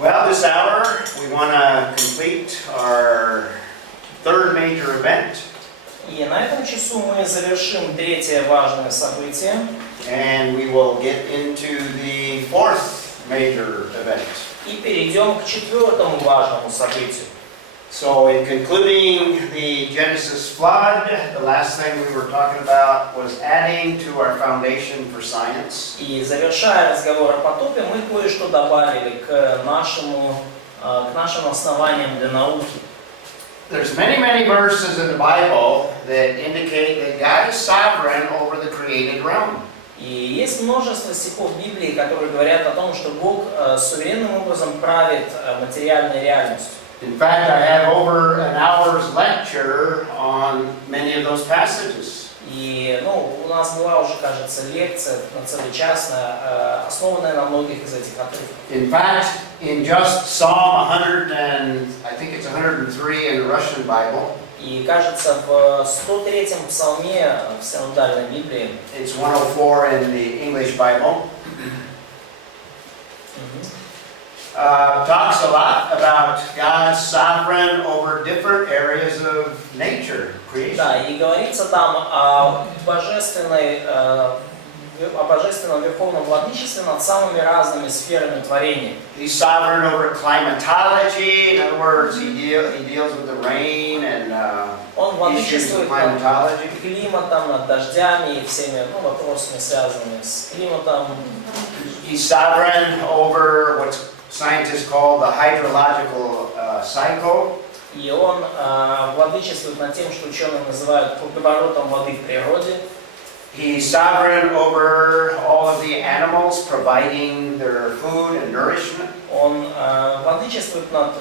Well, this hour we want to complete our third major event. И на этом часу мы завершим третье важное событие. And we will get into the fourth major event. И перейдем к четвертому важному событию. So in concluding the Genesis flood, the last thing we were talking about was adding to our foundation for science. И завершая разговор о потопе, мы кое-что добавили к нашим основаниям для науки. There's many verses in the Bible that indicate that God is sovereign over the created realm. И есть множество стихов Библии, которые говорят о том, что Бог суверенным образом правит материальной реальностью. In fact, I have over an hour's lecture on many of those passages. И у нас была уже, кажется, лекция на целый час, основанная на многих из этих отрывков. In fact, in just Psalm 100 and I think it's 103 in the Russian Bible. И кажется, в 103-м псалме в синодальной Библии, it's 104 in the English Bible. Talks a lot about God's sovereign over different areas of nature, creation. Да, и говорится там о божественном верховном владычестве над самыми разными сферами творения. He's sovereign over climatology. In other words, he deals with the rain and Он issues of владычествует над climatology. климатом, над дождями и всеми вопросами, связанными с климатом. He's sovereign over what scientists call the hydrological cycle. И он владычествует над тем, что ученые называют круговоротом воды в природе. He's sovereign over all of the animals, providing their food and nourishment. Он владычествует над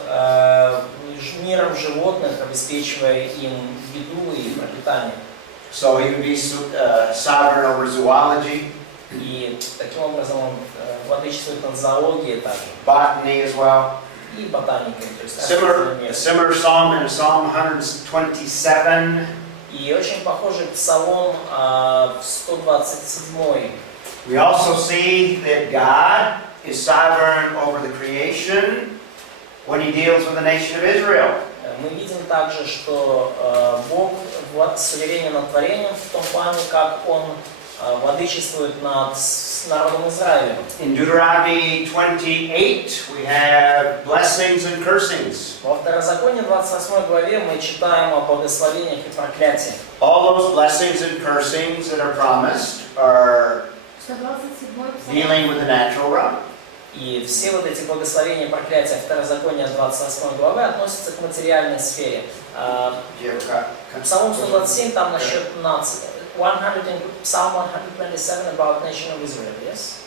миром животных, обеспечивая им еду и пропитание. So he would be sovereign over zoology. И таким образом он владычествует над зоологией также. Botany as well. И ботаникой, то есть Similar psalm in Psalm 127. И очень похожий псалом в 127. We also see that God is sovereign over the creation when he deals with the nation of Israel. Мы видим также, что Бог суверенен над творением в том плане, как Он владычествует над народом Израиля. In Deuteronomy 28 we have blessings and cursings. Во Второзаконии 28 главе мы читаем о благословениях и проклятиях. All those blessings and cursings that are promised are dealing with the natural realm. И все вот эти благословения и проклятия Второзакония 28 главы относятся к материальной сфере. Псалом 127 там насчет нации. Psalm 127 about nation of Israel, yes?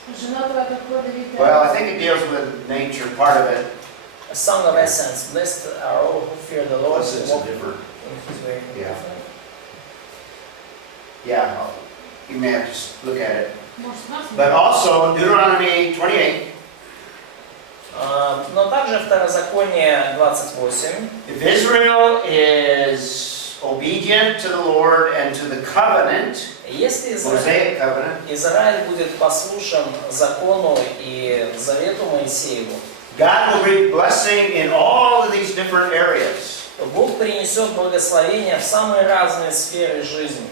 Well, I think it deals with nature, part of it. A song of essence. Blessed are all who fear the Lord. It's a different. In His way. Yeah. Yeah, you may have to look at it. But also Deuteronomy 28. Но также Второзаконие 28. If Israel is obedient to the Lord and to the covenant, если Mosaic covenant, Израиль будет послушен закону и завету Моисееву, God will bring blessing in all of these different areas. то Бог принесет благословение в самые разные сферы жизни.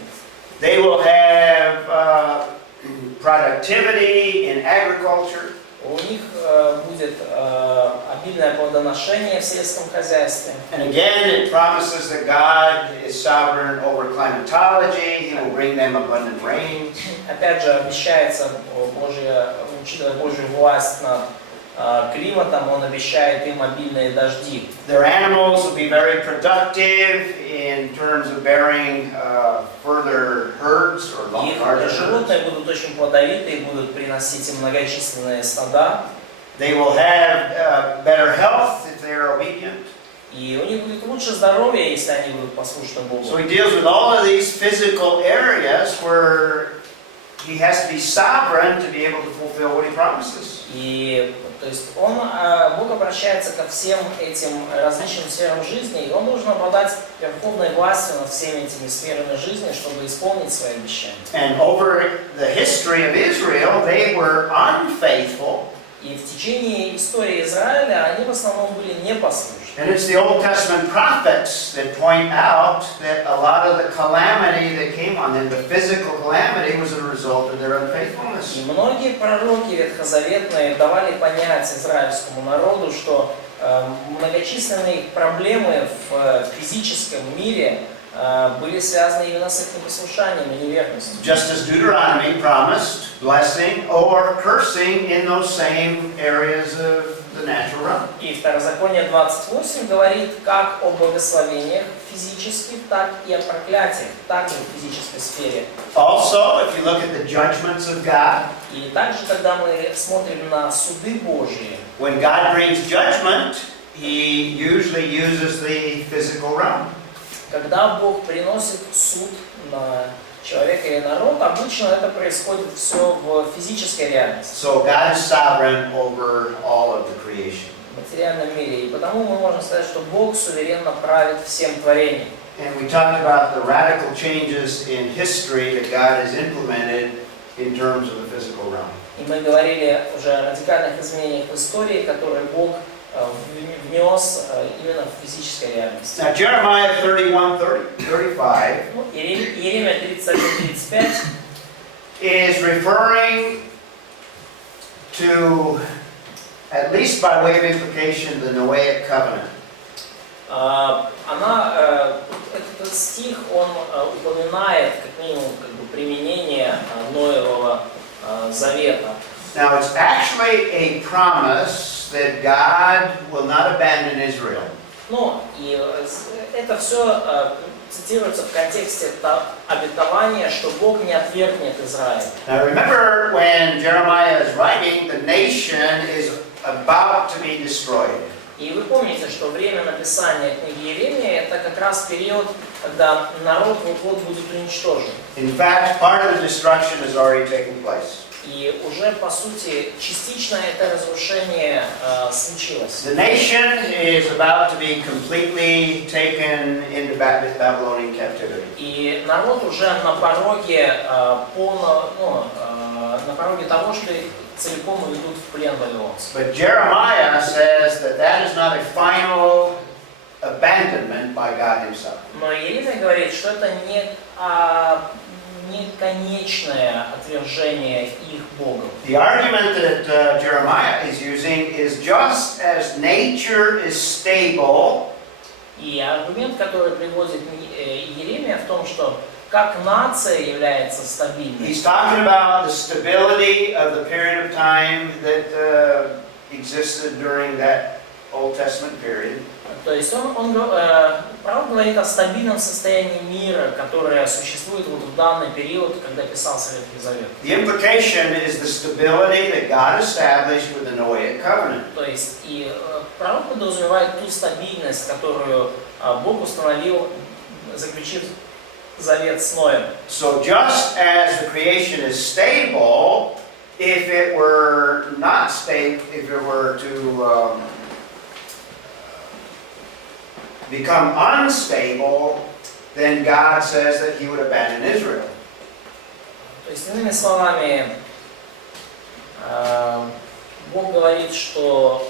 They will have productivity in agriculture. У них будет обильное плодоношение в сельском хозяйстве. And again, it promises that God is sovereign over climatology. He will bring them abundant rain. Опять же, обещается учитывая Божью власть над климатом, Он обещает им обильные дожди. Their animals will be very productive in terms of bearing further herds or larger herds. Животные будут очень плодовиты и будут приносить им многочисленные стада. They will have better health if they are obedient. И у них будет лучше здоровье, если они будут послушны Богу. So he deals with all of these physical areas where he has to be sovereign to be able to fulfill what he promises. И то есть Бог обращается ко всем этим различным сферам жизни, и Он должен обладать верховной властью над всеми этими сферами жизни, чтобы исполнить свои обещания. And over the history of Israel, they were unfaithful И в течение истории Израиля они в основном были непослушны. And it's the Old Testament prophets that point out that a lot of the calamity that came on them, the physical calamity, was a result of their unfaithfulness. И многие пророки ветхозаветные давали понять израильскому народу, что многочисленные проблемы в физическом мире были связаны именно с их непослушанием и неверностью. Just as Deuteronomy promised blessing or cursing in those same areas of the natural realm. И Второзаконие 28 говорит как о благословениях физических, так и о проклятиях, также в физической сфере. Also, if you look at the judgments of God, И также, когда мы смотрим на суды Божьи, when God brings judgment, He usually uses the physical realm. когда Бог приносит суд на человека или народ, обычно это происходит все в физической реальности, So God is sovereign over all of the creation. в материальном мире. И потому мы можем сказать, что Бог суверенно правит всем творением. And we talked about the radical changes in history that God has implemented in terms of the physical realm. И мы говорили уже о радикальных изменениях в истории, которые Бог внес именно в физической реальности. Now Jeremiah 31:35 Ну, Иеремия 31:35 is referring to, at least by way of implication, the Noahic covenant. Этот стих, он упоминает как минимум применение Ноевого завета. Now it's actually a promise that God will not abandon Israel. Ну, и это все цитируется в контексте обетования, что Бог не отвергнет Израиль. Now remember when Jeremiah is writing, the nation is about to be destroyed. И вы помните, что время написания книги Иеремии это как раз период, когда народ вот будет уничтожен. In fact, part of the destruction has already taken place. И уже по сути частично это разрушение случилось. The nation is about to be completely taken into Babylonian captivity. И народ уже на пороге на пороге того, что их целиком уведут в плен вавилонский. But Jeremiah says that that is not a final abandonment by God Himself. Но Иеремия говорит, что это не конечное отвержение их Богом. The argument that Jeremiah is using is just as nature is stable. И аргумент, который приводит Иеремия, в том, что как нация является стабильной. He's talking about the stability of the period of time that existed during that Old Testament period. То есть пророк говорит о стабильном состоянии мира, которое существует вот в данный период, когда писался Ветхий Завет. The implication is the stability that God established with the Noahic covenant. То есть и пророк подразумевает ту стабильность, которую Бог установил, заключив завет с Ноем. So just as the creation is stable, if it were not stable, if it were to become unstable, then God says that He would abandon Israel. То есть, иными словами, Бог говорит, что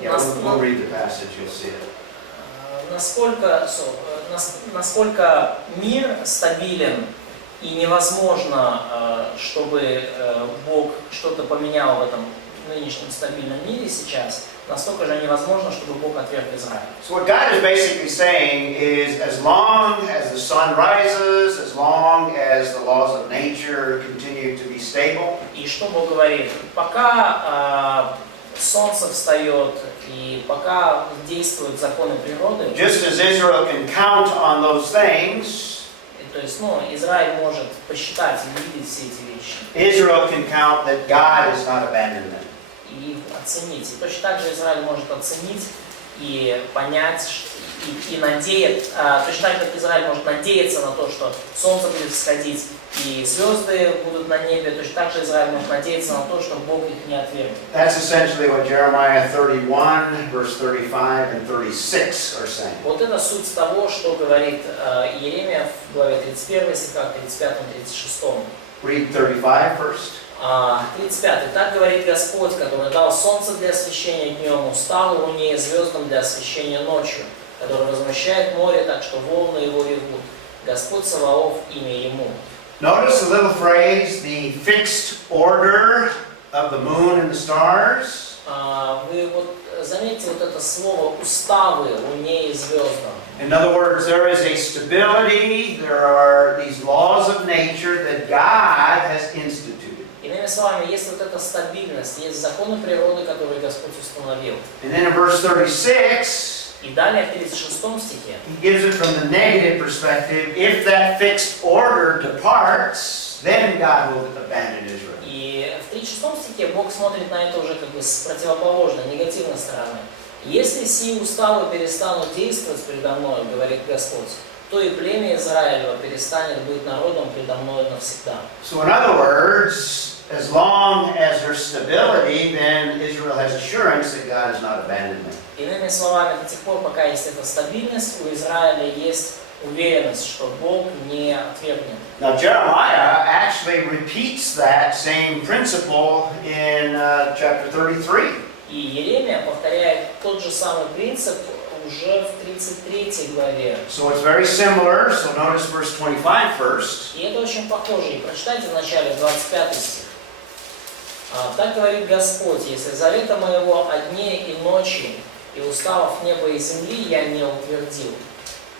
We'll read the passage, you'll see it. насколько мир стабилен и невозможно, чтобы Бог что-то поменял в этом нынешнем стабильном мире сейчас, настолько же невозможно, чтобы Бог отверг Израиль. So what God is basically saying is, as long as the sun rises, as long as the laws of nature continue to be stable, И что Бог говорит? Пока солнце встает и пока действуют законы природы, just as Israel can count on those things, то есть, Израиль может посчитать и увидеть все эти вещи. Israel can count that God has not abandoned them. И их оценить. И точно так же Израиль может оценить и понять, и надеяться, точно так, как Израиль может надеяться на то, что солнце будет всходить и звезды будут на небе, точно так же Израиль может надеяться на то, что Бог их не отвергнет. That's essentially what Jeremiah 31, verse 35 and 36 are saying. Вот это суть того, что говорит Иеремия в главе 31 стихах, 35-36. Read 35 first. 35. Так говорит Господь, который дал солнце для освещения днем, устал луне и звездам для освещения ночью, который возмущает море, так что волны его ревут. Господь Саваоф, имя ему. Notice the little phrase, the fixed order of the moon and the stars. Вы вот заметьте вот это слово «уставы луне и звездам». In other words, there is a stability, there are these laws of nature that God has instituted. Иными словами, есть вот эта стабильность, есть законы природы, которые Господь установил. And then in verse 36, И далее в 36 стихе he gives it from the negative perspective. If that fixed order departs, then God will abandon Israel. И в 36 стихе Бог смотрит на это уже как бы с противоположной, негативной стороны. «Если сии уставы перестанут действовать предо мною, говорит Господь, то и племя Израилева перестанет быть народом предо мною навсегда». So in other words, as long as there's stability, then Israel has assurance that God has not abandoned them. Иными словами, до тех пор, пока есть эта стабильность, у Израиля есть уверенность, что Бог не отвергнет. Now Jeremiah actually repeats that same principle in chapter 33. И Иеремия повторяет тот же самый принцип уже в 33 главе. So it's very similar. So notice verse 25 first. И это очень похоже. И прочитайте в начале 25 стих. «Так говорит Господь, если завета моего о дне и ночи и уставов неба и земли я не утвердил».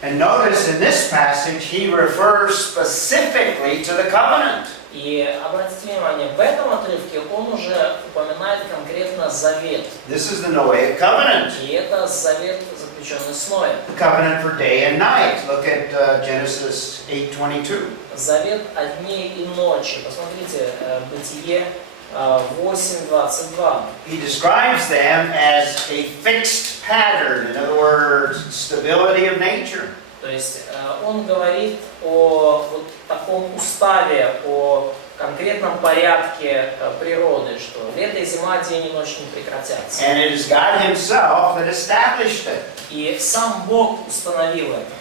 And notice in this passage he refers specifically to the covenant. И обратите внимание, в этом отрывке он уже упоминает конкретно завет. This is the Noahic covenant. И это завет, заключенный с Ноем. The covenant for day and night. Look at Genesis 8:22. Завет о дне и ночи. Посмотрите, Бытие 8:22. He describes them as a fixed pattern. In other words, stability of nature. То есть он говорит о вот таком уставе, о конкретном порядке природы, что лето и зима, день и ночь не прекратятся. And it is God Himself that established it. И сам Бог установил это.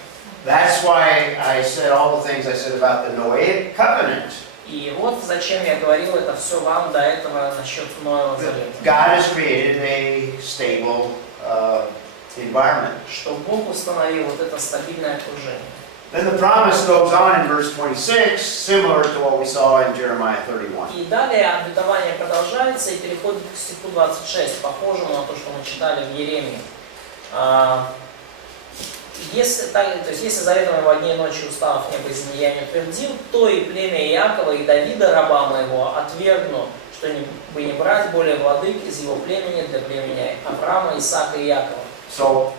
That's why I said all the things I said about the Noahic covenant. И вот зачем я говорил это все вам до этого насчет Ноева завета. God has created a stable environment. Что Бог установил вот это стабильное окружение. Then the promise goes on in verse 26, similar to what we saw in Jeremiah 31. И далее обетование продолжается и переходит к стиху 26, похожему на то, что мы читали в Иеремии. Если заветом его дней и ночи уставов неба и земли я не утвердил, то и племя Иакова и Давида, раба моего, отвергну, чтобы не брать более владык из его племени для племени Авраама, Исаака и Иакова. So,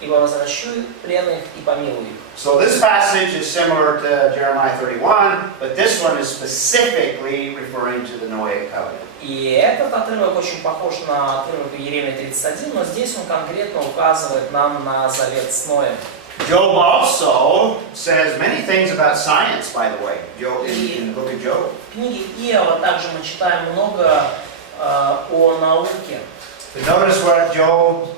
Ибо возвращу пленных и помилую их. so this passage is similar to Jeremiah 31, but this one is specifically referring to the Noahic covenant. И этот отрывок очень похож на отрывок Иеремии 31, но здесь он конкретно указывает нам на завет с Ноем. Job also says many things about science, by the way, in the book of Job. В книге Иова также мы читаем много о науке. But notice what Job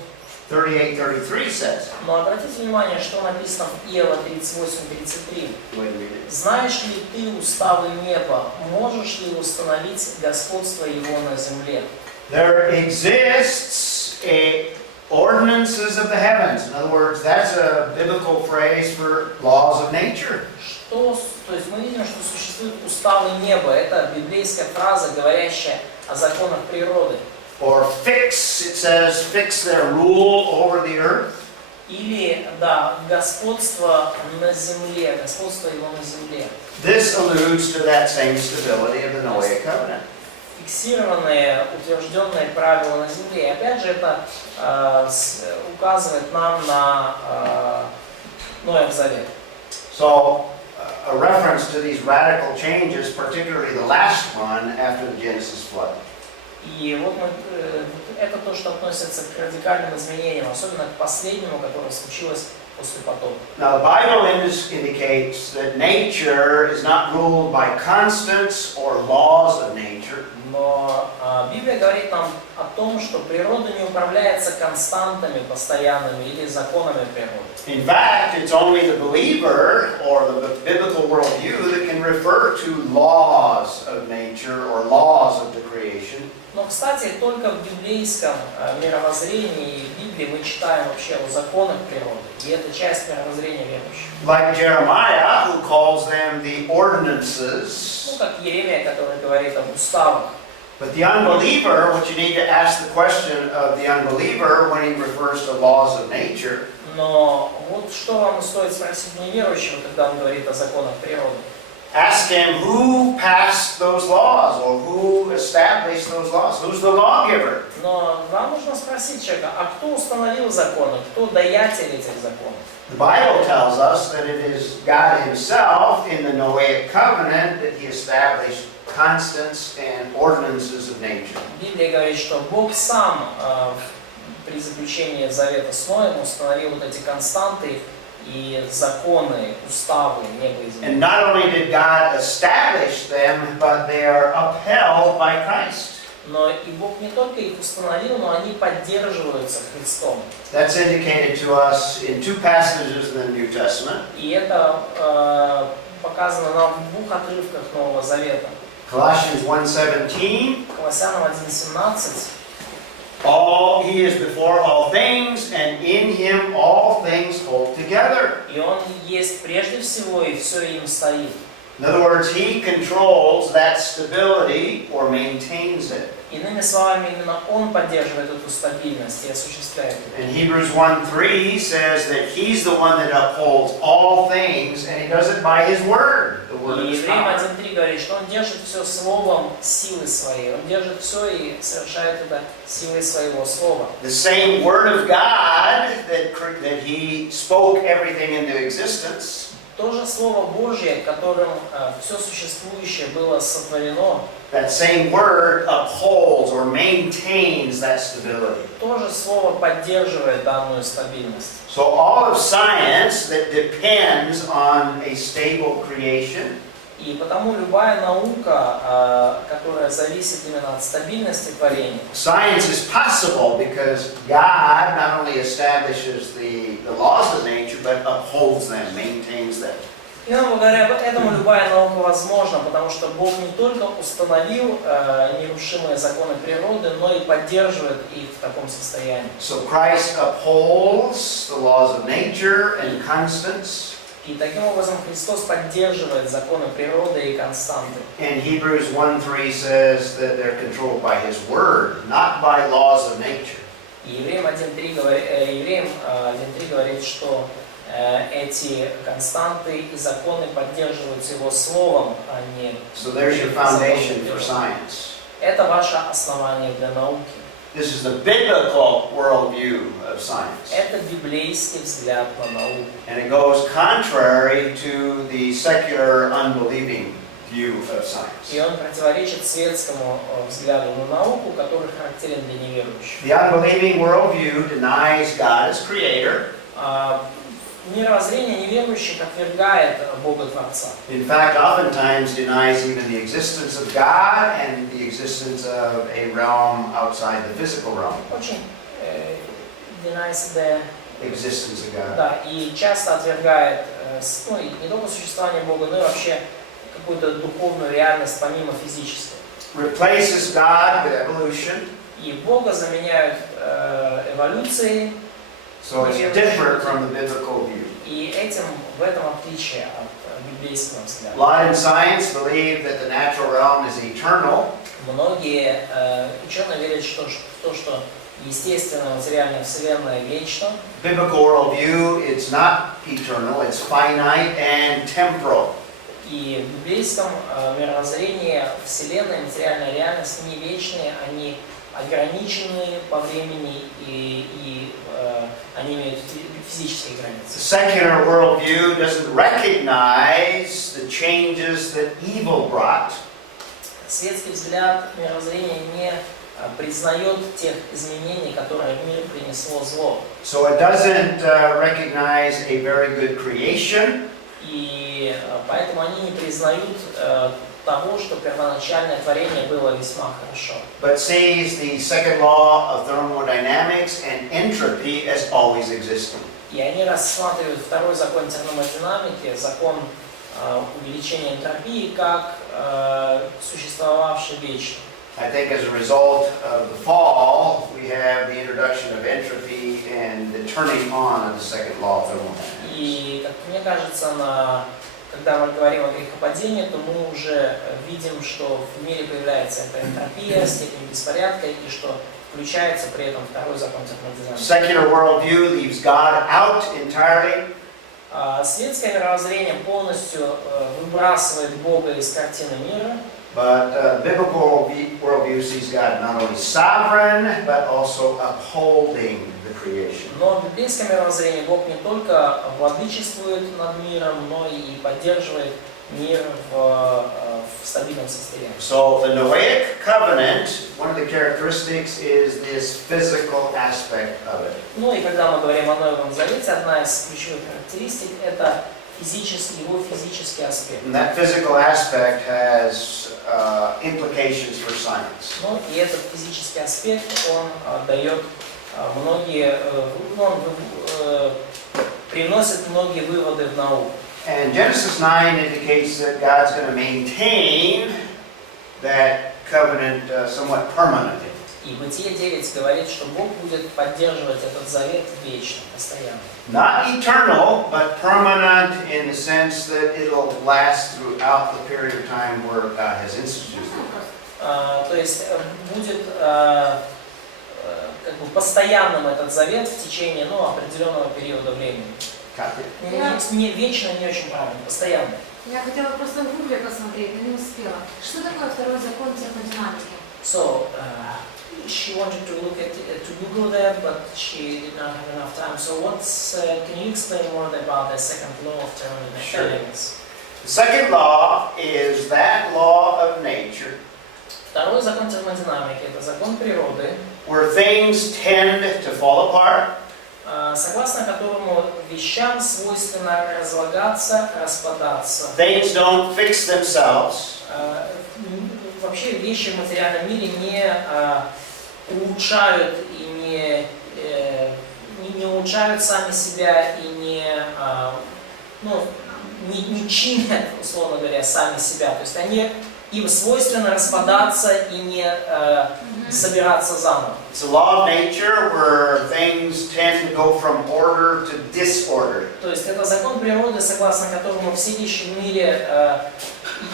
38:33 says. Но обратите внимание, что написано в Иова 38:33. Go ahead and read it. «Знаешь ли ты уставы неба? Можешь ли установить господство его на земле?» There exists a ordinances of the heavens. In other words, that's a biblical phrase for laws of nature. То есть мы видим, что существуют уставы неба. Это библейская фраза, говорящая о законах природы. Or fix, it says, fix their rule over the earth. Или, да, господство на земле, господство его на земле. This alludes to that same stability of the Noahic covenant. Фиксированные, утвержденные правила на земле. И опять же это указывает нам на Ноев завет. So, a reference to these radical changes, particularly the last one after the Genesis flood. И вот это то, что относится к радикальным изменениям, особенно к последнему, которое случилось после потопа. Now, the Bible indicates that nature is not ruled by constants or laws of nature. Но Библия говорит нам о том, что природа не управляется константами постоянными или законами природы. In fact, it's only the believer or the biblical worldview that can refer to laws of nature or laws of the creation. Но, кстати, только в библейском мировоззрении и в Библии мы читаем вообще о законах природы. И это часть мировоззрения верующих. Like Jeremiah, who calls them the ordinances. Ну, как Иеремия, который говорит об уставах. But the unbeliever, what you need to ask the question of the unbeliever when he refers to laws of nature. Но вот что вам стоит спросить неверующего, когда он говорит о законах природы? Ask him who passed those laws or who established those laws. Who's the lawgiver? Но вам нужно спросить человека, а кто установил законы, кто даятель этих законов? The Bible tells us that it is God Himself in the Noahic covenant that He established constants and ordinances of nature. Библия говорит, что Бог сам при заключении завета с Ноем установил вот эти константы и законы, уставы неба и земли. And not only did God establish them, but they are upheld by Christ. Но и Бог не только их установил, но они поддерживаются Христом. That's indicated to us in two passages in the New Testament. И это показано нам в двух отрывках Нового Завета. Colossians 1:17. Колоссянам 1:17. He is before all things, and in Him all things hold together. И Он есть прежде всего, и все им стоит. In other words, He controls that stability or maintains it. Иными словами, именно Он поддерживает эту стабильность и осуществляет ее. And Hebrews 1:3 says that He's the one that upholds all things, and He does it by His word, the word of И His Евреям power. 1:3 говорит, что Он держит все словом силы своей. Он держит все и совершает это силой своего слова. The same word of God that He spoke everything into existence. То же Слово Божье, которым все существующее было сотворено, That same word upholds or maintains that stability. то же Слово поддерживает данную стабильность. So all of science that depends on a stable creation, И потому любая наука, которая зависит именно от стабильности творения, science is possible because God not only establishes the laws of nature, but upholds them, maintains them. и благодаря этому любая наука возможна, потому что Бог не только установил нерушимые законы природы, но и поддерживает их в таком состоянии. So Christ upholds the laws of nature and constants. И таким образом Христос поддерживает законы природы и константы. And Hebrews 1:3 says that they're controlled by His word, not by laws of nature. И Евреям 1:3 говорит, что эти константы и законы поддерживаются Его Словом, а не So there's your foundation for science. Это ваше основание для науки. This is the biblical worldview of science. Это библейский взгляд на науку. And it goes contrary to the secular, unbelieving view of science. И он противоречит светскому взгляду на науку, который характерен для неверующих. The unbelieving worldview denies God as creator. Мировоззрение неверующих отвергает Бога Творца. In fact, oftentimes denies even the existence of God and the existence of a realm outside the physical realm. Очень denies the Existence of God. Да, и часто отвергает ну, и не только существование Бога, но и вообще какую-то духовную реальность помимо физической. Replaces God with evolution. И Бога заменяют эволюцией. So it's different from the biblical view. И в этом отличие от библейского взгляда. A lot in science believe that the natural realm is eternal. Многие ученые верят в то, что естественная материальная вселенная вечна. Biblical worldview, it's not eternal, it's finite and temporal. И в библейском мировоззрении вселенная, материальная реальность не вечные, они ограничены по времени и они имеют физические границы. The secular worldview doesn't recognize the changes that evil brought. Светский взгляд мировоззрения не признает тех изменений, которые в мир принесло зло. So it doesn't recognize a very good creation. И поэтому они не признают того, что первоначальное творение было весьма хорошо. but sees the second law of thermodynamics and entropy as always existing. И они рассматривают второй закон термодинамики, закон увеличения энтропии, как существовавший вечно. I think as a result of the fall, we have the introduction of entropy and the turning on of the second law of thermodynamics. И, как мне кажется, когда мы говорим о грехопадении, то мы уже видим, что в мире появляется эта энтропия, степень беспорядка, и что включается при этом второй закон термодинамики. Secular worldview leaves God out entirely. Светское мировоззрение полностью выбрасывает Бога из картины мира. But biblical worldview sees God not only sovereign, but also upholding the creation. Но в библейском мировоззрении Бог не только владычествует над миром, но и поддерживает мир в стабильном состоянии. So the Noahic covenant, one of the characteristics is this physical aspect of it. Ну и когда мы говорим о Новом Завете, одна из ключевых характеристик – это его физический аспект. And that physical aspect has implications for science. Ну и этот физический аспект, он дает приносит многие выводы в науку. And Genesis 9 indicates that God's going to maintain that covenant somewhat permanently. И Бытие 9 говорит, что Бог будет поддерживать этот завет вечно, постоянно. Not eternal, but permanent in the sense that it'll last throughout the period of time where God has instituted it. То есть будет как бы постоянным этот завет в течение определенного периода времени. Не вечно, не очень правильно, постоянно. Я хотела просто в гугле посмотреть, но не успела. Что такое второй закон термодинамики? So, she wanted to look at to Google that, but she did not have enough time. So, can you explain more about the second law of thermodynamics? The second law is that law of nature. Второй закон термодинамики – это закон природы, where things tend to fall apart. Согласно которому вещам свойственно разлагаться, распадаться. Things don't fix themselves. Вообще вещи в материальном мире не улучшают и не улучшают сами себя и не чинят, условно говоря, сами себя. То есть им свойственно распадаться и не собираться заново. It's a law of nature where things tend to go from order to disorder. То есть это закон природы, согласно которому все вещи в мире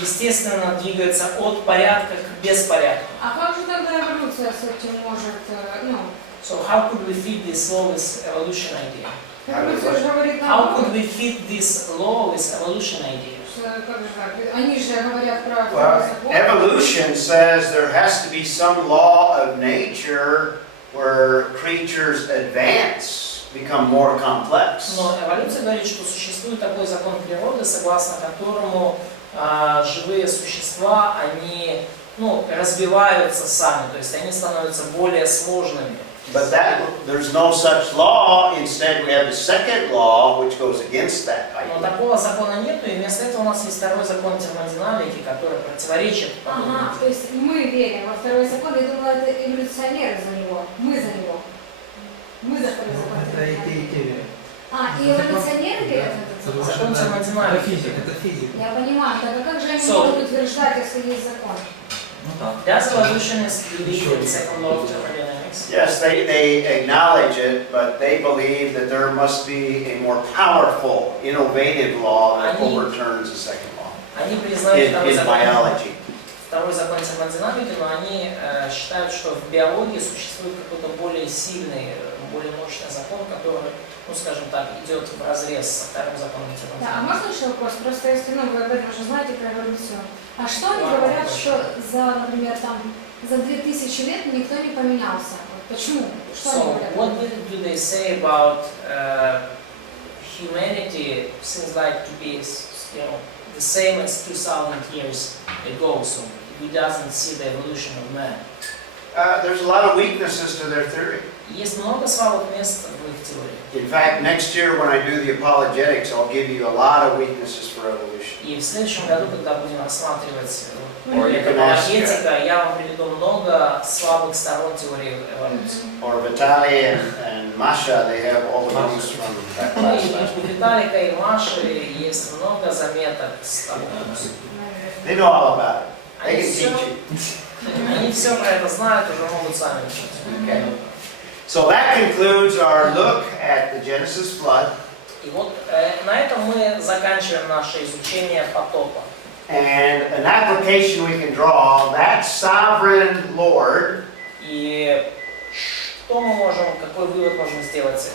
естественно двигаются от порядка к беспорядку. А как же тогда эволюция с этим может, So how could we fit this law with evolution idea? Эволюция же говорит How could we fit this law with evolution idea? Они же говорят про Well, evolution says there has to be some law of nature where creatures advance, become more complex. Но эволюция говорит, что существует такой закон природы, согласно которому живые существа, они развиваются сами, то есть они становятся более сложными. But there's no such law. Instead, we have the second law, which goes against that Но idea. такого закона нету, и вместо этого у нас есть второй закон термодинамики, который противоречит. Ага, то есть мы верим во второй закон, я думала, это эволюционеры за него, мы за него. Мы за второй закон термодинамики. И эволюционеры верят в этот закон? Закон термодинамики. Это физика. Я понимаю, так а как же они могут утверждать, если есть закон? Does evolutionists believe in the second law of thermodynamics? Yes, they acknowledge it, but they believe that there must be a more powerful, innovative law that overturns the second law Они признают in biology. второй закон термодинамики, но они считают, что в биологии существует какой-то более сильный, более мощный закон, который, скажем так, идет вразрез со вторым законом термодинамики. Да, а можно еще вопрос? Просто если вы об этом уже знаете про эволюцию. А что они говорят, что например, за 2000 лет никто не поменялся? Почему? Что они говорят? What do they say about humanity seems like to be, the same as 2000 years ago, so we doesn't see the evolution of man. There's a lot of weaknesses to their theory. Есть много слабых мест в их теории. In fact, next year when I do the apologetics, I'll give you a lot of weaknesses for evolution. И в следующем году, когда будем рассматривать Or you can ask, энергетика, я вам приведу много слабых сторон теории эволюции. or Vitaly and Masha, they have all the notes from that Ну, class и last у week. Виталика и Маши есть много заметок с того курса. They know all about it. They Они can все, teach you. они все про это знают, уже могут сами учить. Okay. So that concludes our look at the Genesis flood. И вот на этом мы заканчиваем наше изучение потопа. And an application we can draw, that sovereign Lord И что мы можем, какой вывод можем сделать?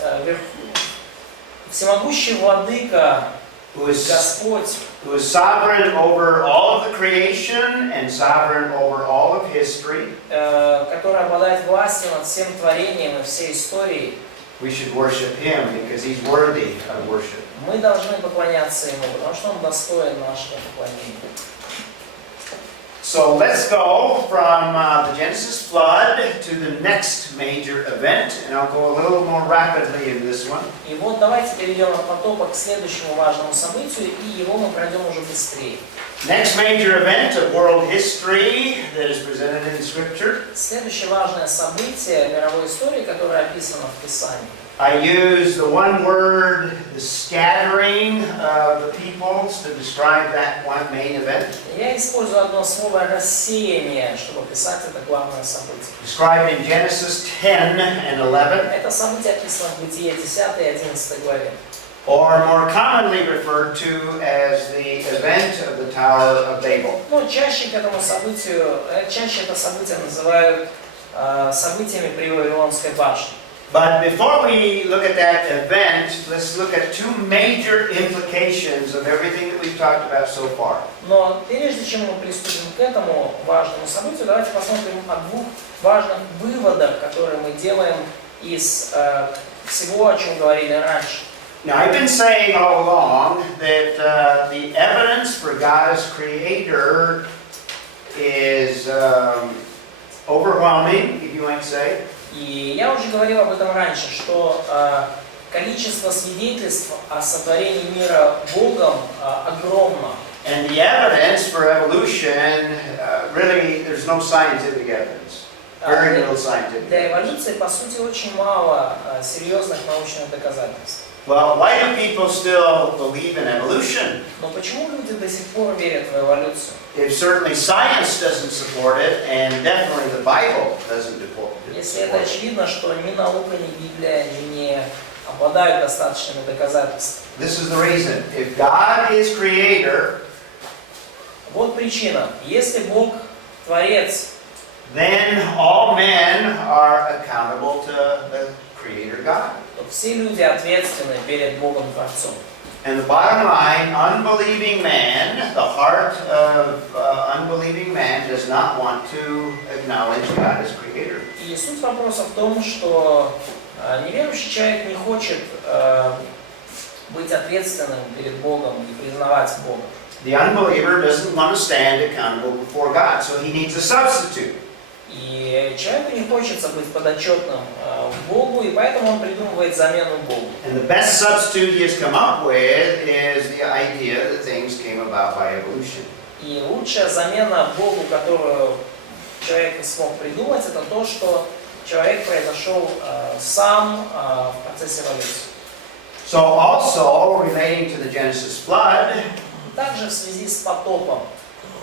Всемогущий владыка, who is Господь, sovereign over all of the creation and sovereign over all of history, который обладает властью над всем творением и всей историей, we should worship Him because He's worthy of worship. мы должны поклоняться Ему, потому что Он достоин нашего поклонения. So let's go from the Genesis flood to the next major event, and I'll go a little more rapidly in this one. И вот давайте перейдем от потопа к следующему важному событию, и его мы пройдем уже быстрее. Next major event of world history that is presented in Scripture. Следующее важное событие мировой истории, которое описано в Писании. I use the one word, the scattering of the peoples, to describe that one main event. Я использую одно слово «рассеяние», чтобы описать это главное событие. Described in Genesis 10 and 11, Это событие описано в Бытие 10 и 11 главе. or more commonly referred to as the event of the Tower of Babel. Но чаще к этому событию, чаще это событие называют событиями при Вавилонской башне. But before we look at that event, let's look at two major implications of everything that we've talked about so far. Но прежде чем мы приступим к этому важному событию, давайте посмотрим о двух важных выводах, которые мы делаем из всего, о чем говорили раньше. Now, I've been saying all along that the evidence for God as creator is overwhelming, if you might say. И я уже говорил об этом раньше, что количество свидетельств о сотворении мира Богом огромно. And the evidence for evolution, really, there's no scientific evidence. Very little scientific Для evidence. эволюции, по сути, очень мало серьезных научных доказательств. Well, why do people still believe in evolution? Но почему люди до сих пор верят в эволюцию? If certainly science doesn't support it, and definitely the Bible doesn't support Если это it. очевидно, что ни наука, ни Библия не обладают достаточными доказательствами. This is the reason. If God is creator, Вот причина. Если Бог Творец, then all men are accountable to the Creator God. то все люди ответственны перед Богом Творцом. And the bottom line, unbelieving man, the heart of unbelieving man does not want to acknowledge God as Creator. И суть вопроса в том, что неверующий человек не хочет быть ответственным перед Богом и признавать Бога. The unbeliever doesn't want to stand accountable before God, so he needs a substitute. И человеку не хочется быть подотчетным Богу, и поэтому он придумывает замену Богу. And the best substitute he has come up with is the idea that things came about by evolution. И лучшая замена Богу, которую человек смог придумать, это то, что человек произошел сам в процессе эволюции. So also, relating to the Genesis flood, Также в связи с потопом.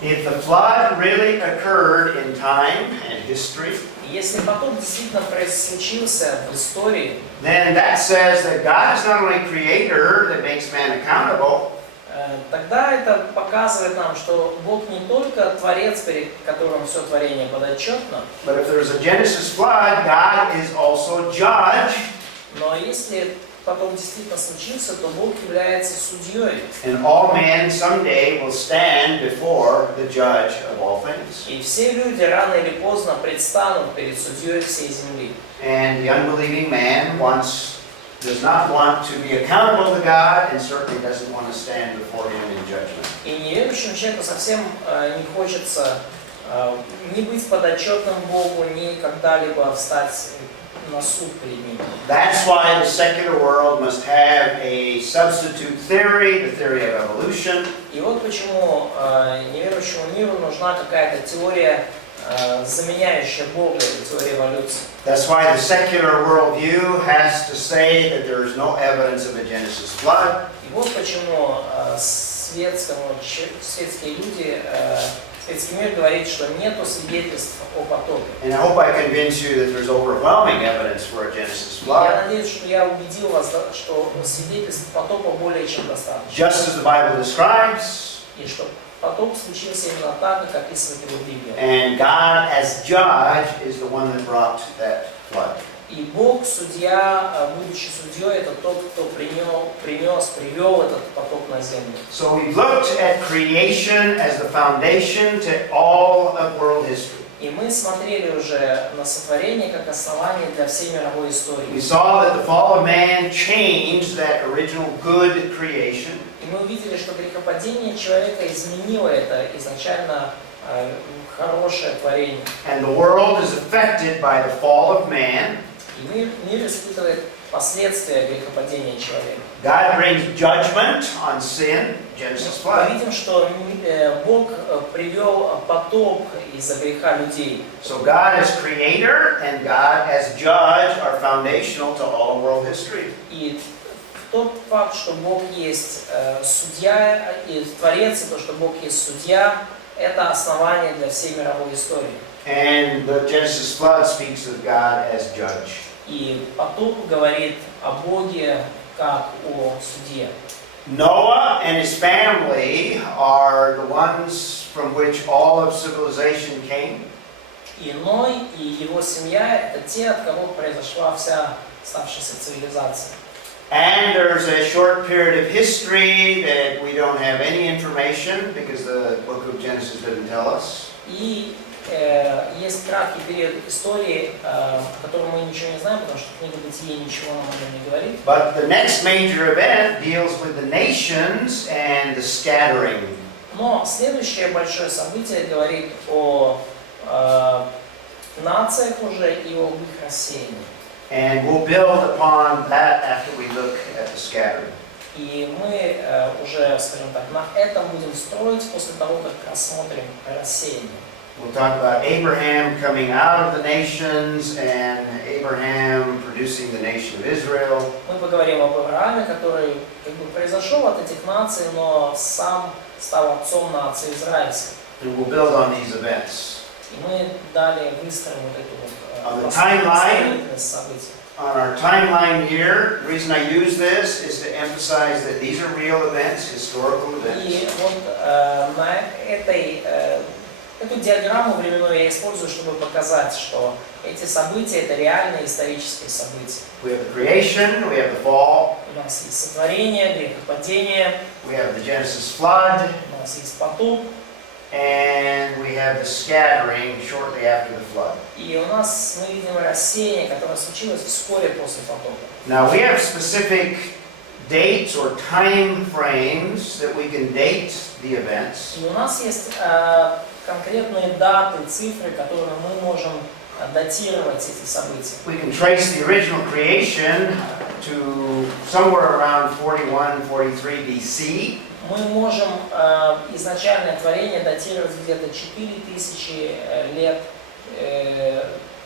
if the flood really occurred in time and history, Если потоп действительно случился в истории, then that says that God is not only creator that makes man accountable, тогда это показывает нам, что Бог не только Творец, перед которым все творение подотчетно, but if there's a Genesis flood, God is also judge, но если потом действительно случился, то Бог является судьей. and all men someday will stand before the judge of all things. И все люди рано или поздно предстанут перед судьей всей земли. And the unbelieving man does not want to be accountable to God, and certainly doesn't want to stand before Him in judgment. И неверующему человеку совсем не хочется не быть подотчетным Богу, ни когда-либо встать на суд перед Ним. That's why the secular world must have a substitute theory, the theory of evolution. И вот почему неверующему миру нужна какая-то теория, заменяющая Бога, теория эволюции. That's why the secular worldview has to say that there is no evidence of a Genesis flood. И вот почему светские люди, светский мир говорит, что нету свидетельств о потопе. And I hope I convince you that there's overwhelming evidence for a Genesis Я flood. надеюсь, что я убедил вас, что свидетельств потопа более чем достаточно. Just as the Bible describes, И что потоп случился именно так, как описывает его Библия. and God as judge is the one that brought that flood. И Бог, судья, будучи судьей, это тот, кто привел этот потоп на землю. So we've looked at creation as the foundation to all of world history. И мы смотрели уже на сотворение как основание для всей мировой истории. We saw that the fall of man changed that original good creation. И мы увидели, что грехопадение человека изменило это изначально хорошее творение. And the world is affected by the fall of man. И мир испытывает последствия грехопадения человека. God brings judgment on sin, Genesis Мы 5. видим, что Бог привел потоп из-за греха людей. So God as creator and God as judge are foundational to all of world history. И тот факт, что Бог есть судья и творец, и то, что Бог есть судья, это основание для всей мировой истории. And the Genesis flood speaks of God as judge. И потоп говорит о Боге как о судье. Noah and his family are the ones from which all of civilization came. И Ной и его семья – это те, от кого произошла вся оставшаяся цивилизация. And there's a short period of history that we don't have any information because the book of Genesis didn't tell us. И есть краткий период истории, о котором мы ничего не знаем, потому что книга Бытия ничего нам не говорит. But the next major event deals with the nations and the scattering. Но следующее большое событие говорит о нациях уже и об их рассеянии. And we'll build upon that after we look at the scattering. И мы уже, скажем так, на этом будем строить после того, как рассмотрим рассеяние. We'll talk about Abraham coming out of the nations and Abraham producing the nation of Israel. Мы поговорим об Аврааме, который как бы произошел от этих наций, но сам стал отцом нации израильской. And we'll build on these events. И мы далее выстроим вот эту On the вот timeline, последовательность событий. on our timeline here, the reason I use this is to emphasize that these are real events, historical events. И вот на эту диаграмму временную я использую, чтобы показать, что эти события – это реальные исторические события. We have the creation, we have the fall, У нас есть сотворение, грехопадение, we have the Genesis flood, у нас есть потоп, and we have the scattering shortly after the flood. и у нас мы видим рассеяние, которое случилось вскоре после потопа. Now we have specific dates or time frames that we can date the events. И у нас есть конкретные даты, цифры, которые мы можем датировать эти события. We can trace the original creation to somewhere around 41-43 BC. Мы можем изначальное творение датировать где-то 4000 лет,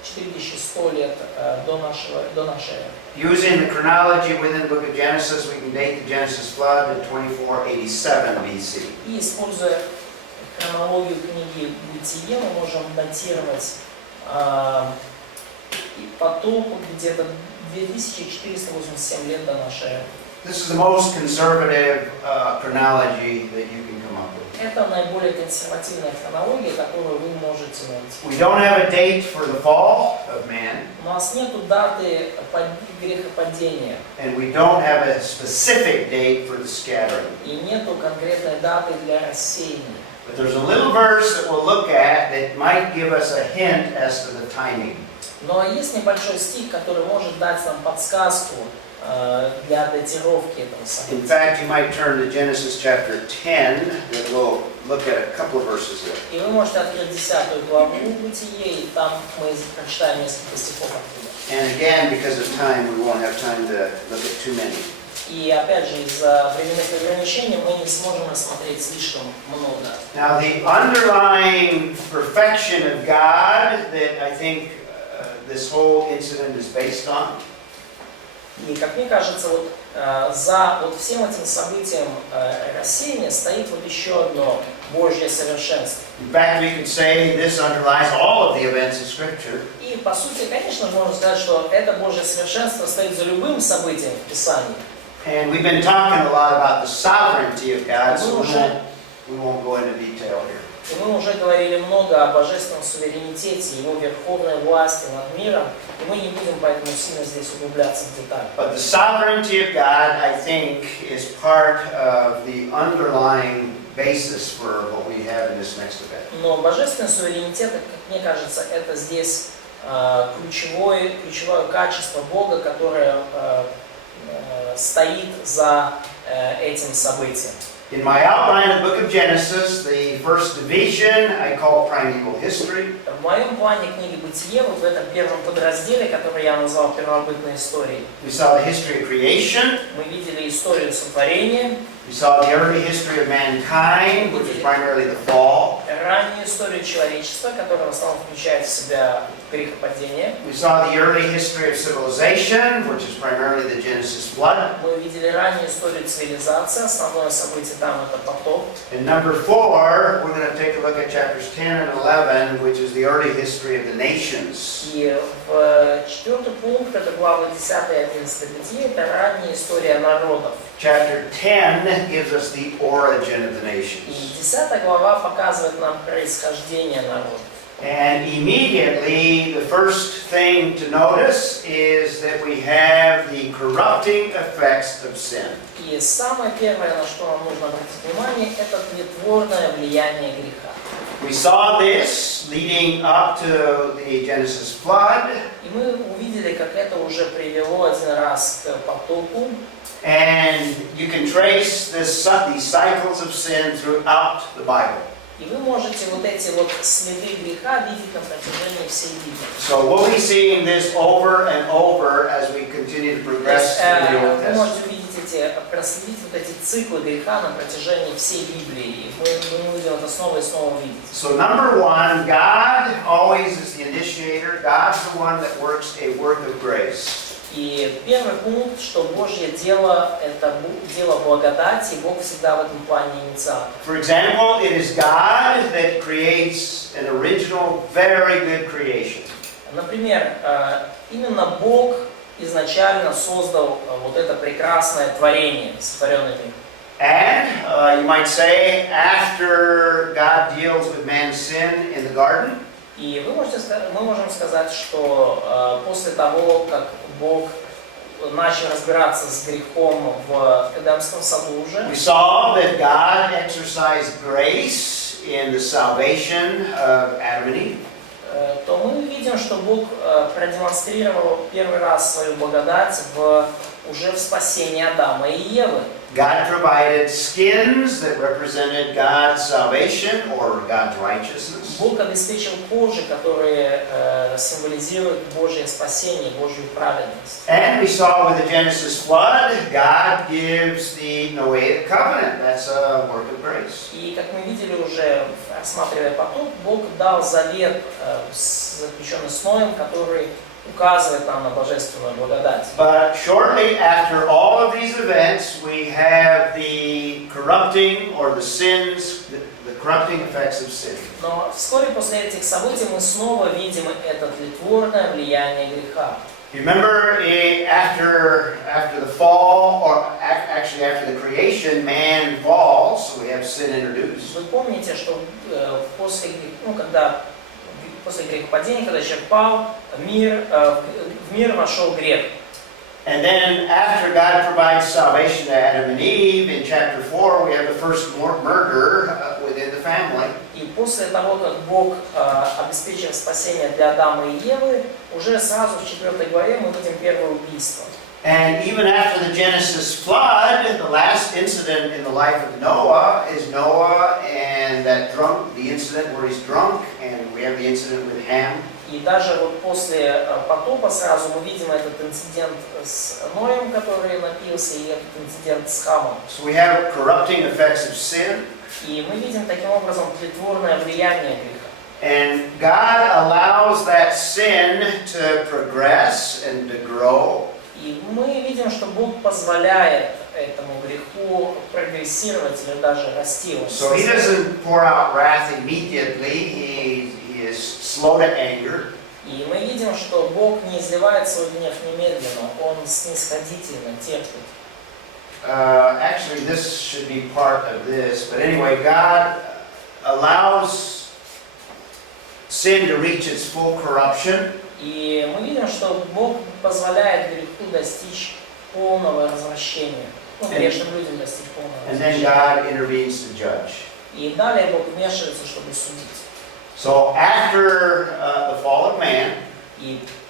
4100 лет до нашей эры. Using the chronology within the book of Genesis, we can date the Genesis flood to 2487 BC. И используя хронологию книги Бытие, мы можем датировать потоп где-то 2487 лет до нашей эры. This is the most conservative chronology that you can come up with. Это наиболее консервативная хронология, которую вы можете найти. We don't have a date for the fall of man, У нас нету даты грехопадения, and we don't have a specific date for the scattering. и нету конкретной даты для рассеяния. But there's a little verse that we'll look at that might give us a hint as to the timing. Но есть небольшой стих, который может дать нам подсказку для датировки этого In события. fact, you might turn to Genesis chapter 10, and we'll look at a couple of verses there. И вы можете открыть 10 главу Бытие, и там мы прочитаем несколько стихов оттуда. And again, because of time, we won't have time to look at too many. И опять же, из-за временных ограничений мы не сможем рассмотреть слишком много. Now, the underlying perfection of God that I think this whole incident is based on И, как мне кажется, вот за вот всем этим событием рассеяния стоит вот еще одно Божье совершенство. In fact, we can say this underlies all of the events of Scripture. И, по сути, конечно, можно сказать, что это Божье совершенство стоит за любым событием в Писании. And we've been talking a lot about the sovereignty of God, so we won't go into detail here. И мы уже говорили много о божественном суверенитете, его верховной власти над миром, и мы не будем поэтому сильно здесь углубляться в детали. But the sovereignty of God, I think, is part of the underlying basis for what we have in this next event. Но божественный суверенитет, как мне кажется, это здесь ключевое качество Бога, которое стоит за этим событием. In my outline of the book of Genesis, the first division I call primeval history. В моем плане книги Бытие, вот в этом первом подразделе, который я назвал первобытной историей, We saw the history of creation. мы видели историю сотворения, We saw the early history of mankind, which is primarily the fall. раннюю историю человечества, которая в основном включает в себя грехопадение. We saw the early history of civilization, which is primarily the Genesis flood. Мы видели раннюю историю цивилизации, основное событие там это потоп. And number 4, we're going to take a look at chapters 10 and 11, which is the early history of the nations. И в четвертый пункт, это главы 10 и 11 Бытия, это ранняя история народов. Chapter 10 gives us the origin of the nations. И 10 глава показывает нам происхождение народов. And immediately, the first thing to notice is that we have the corrupting effects of sin. И самое первое, на что нам нужно обратить внимание, это тлетворное влияние греха. We saw this leading up to the Genesis flood. И мы увидели, как это уже привело один раз к потопу. And you can trace these cycles of sin throughout the Bible. И вы можете вот эти вот следы греха видеть на протяжении всей Библии. So we'll be seeing this over and over as we continue to progress through the Old Вы Testament. можете увидеть проследить вот эти циклы греха на протяжении всей Библии. И мы будем это снова и снова видеть. So number 1, God always is the initiator. God's the one that works a work of grace. И первый пункт, что Божье дело – это дело благодати, и Бог всегда в этом плане инициатор. For example, it is God that creates an original, very good creation. Например, именно Бог изначально создал вот это прекрасное творение, сотворенное миром. And you might say, after God deals with man's sin in the garden, И мы можем сказать, что после того, как Бог начал разбираться с грехом в Эдемском саду уже, we saw that God exercised grace in the salvation of Adam and Eve. то мы видим, что Бог продемонстрировал первый раз свою благодать уже в спасении Адама и Евы. God provided skins that represented God's salvation or God's righteousness. Бог обеспечил кожи, которые символизируют Божье спасение, Божью праведность. And we saw with the Genesis flood, God gives the Noahic covenant. That's a work of grace. И как мы видели уже, рассматривая потоп, Бог дал завет, заключенный с Ноем, который указывает нам на божественную благодать. But shortly after all of these events, we have the corrupting or the sins, the corrupting effects of sin. Но вскоре после этих событий мы снова видим это тлетворное влияние греха. Remember, after the fall, or actually after the creation, man falls, so we have sin introduced. Вы помните, что после грехопадения, когда человек пал, в мир вошел грех. And then after God provides salvation to Adam and Eve, in chapter 4 we have the first murder within the family. И после того, как Бог обеспечил спасение для Адама и Евы, уже сразу в 4 главе мы видим первое убийство. And even after the Genesis flood, the last incident in the life of Noah is Noah and that drunk, the incident where he's drunk, and we have the incident with Ham. И даже вот после потопа сразу мы видим этот инцидент с Ноем, который напился, и этот инцидент с Хамом. So we have corrupting effects of sin. И мы видим таким образом тлетворное влияние греха. And God allows that sin to progress and to grow. И мы видим, что Бог позволяет этому греху прогрессировать или даже расти. So He doesn't pour out wrath immediately. He is slow to anger. И мы видим, что Бог не изливает свой гнев немедленно, Он снисходительно терпит. Actually, this should be part of this, but anyway, God allows sin to reach its full corruption. И мы видим, что Бог позволяет греху достичь полного развращения. Ну, грешным людям достичь полного And then развращения. God intervenes to judge. И далее Бог вмешивается, чтобы судить. So after the fall of man,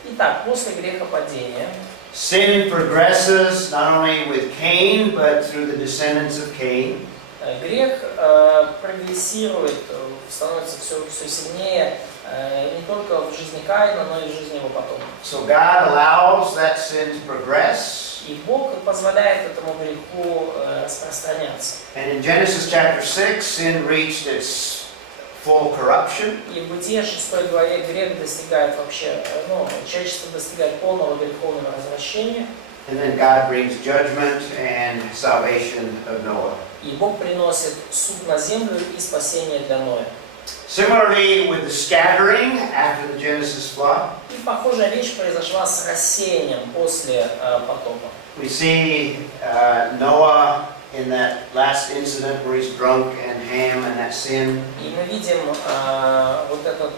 Итак, после грехопадения sin progresses not only with Cain, but through the descendants of Cain. грех прогрессирует, становится все сильнее не только в жизни Каина, но и в жизни его потомков. So God allows that sin to progress. И Бог позволяет этому греху распространяться. And in Genesis chapter 6, sin reached its full corruption. И в Бытие 6 главе грех достигает вообще, человечество достигает полного греховного развращения. And then God brings judgment and salvation of Noah. И Бог приносит суд на землю и спасение для Ноя. Similarly, with the scattering after the Genesis flood, И похожая вещь произошла с рассеянием после потопа. we see Noah in that last incident where he's drunk and Ham and that sin. И мы видим вот этот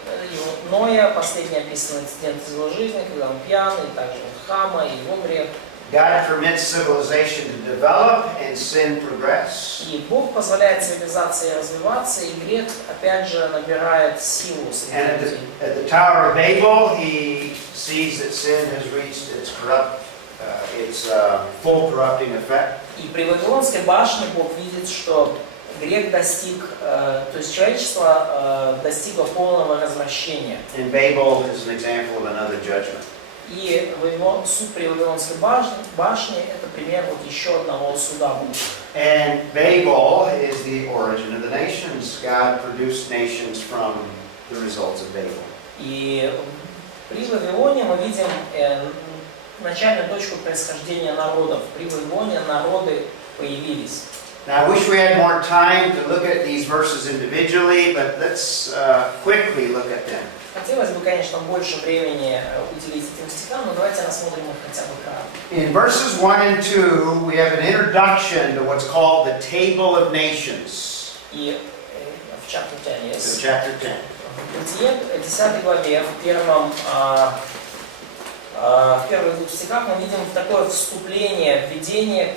Ноя, последний описанный инцидент из его жизни, когда он пьяный, и также вот Хама и его грех. God permits civilization to develop and sin progress. И Бог позволяет цивилизации развиваться, и грех опять же набирает силу среди And людей. at the Tower of Babel, he sees that sin has reached its full corrupting effect. И при Вавилонской башне Бог видит, что грех достиг, то есть человечество достигло полного развращения. And Babel is an example of another judgment. И суд при Вавилонской башне – это пример вот еще одного суда Бога. And Babel is the origin of the nations. God produced nations from the results of Babel. И при Вавилоне мы видим начальную точку происхождения народов. При Вавилоне народы появились. Now, I wish we had more time to look at these verses individually, but let's quickly look at them. Хотелось бы, конечно, больше времени уделить этим стихам, но давайте рассмотрим их хотя бы кратко. In verses 1 and 2, we have an introduction to what's called the Table of Nations. И в chapter 10 есть. So chapter 10. В Бытие, 10 главе, в первых двух стихах мы видим такое вступление, введение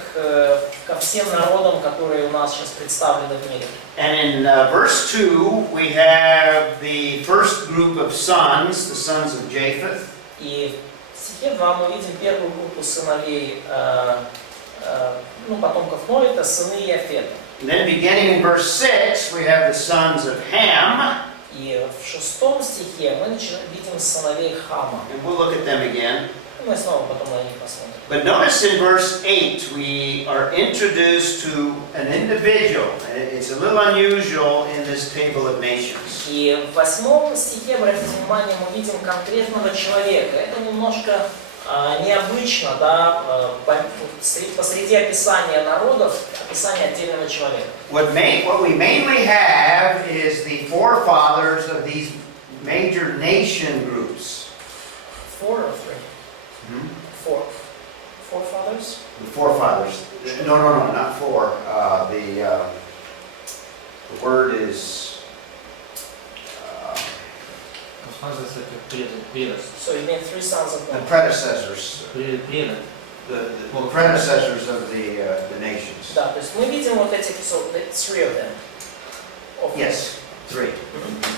ко всем народам, которые у нас сейчас представлены в мире. And in verse 2, we have the first group of sons, the sons of Japheth. И в стихе 2 мы видим первую группу сыновей, потомков Ноя, это сыны Иафета. And then beginning in verse 6, we have the sons of Ham. И в 6 стихе мы видим сыновей Хама. And we'll look at them again. Мы снова потом на них посмотрим. But notice in verse 8, we are introduced to an individual. It's a little unusual in this table of nations. И в 8 стихе, обратите внимание, мы видим конкретного человека. Это немножко необычно, да, посреди описания народов, описание отдельного человека. What we mainly have is the forefathers of these major nation groups. 4 or 3? 4. Forefathers? The forefathers. No, not four. The word is. So you mean 3 sons of The God? predecessors. The predecessors of the nations. Да, то есть мы видим вот этих, so 3 of them. Yes, 3.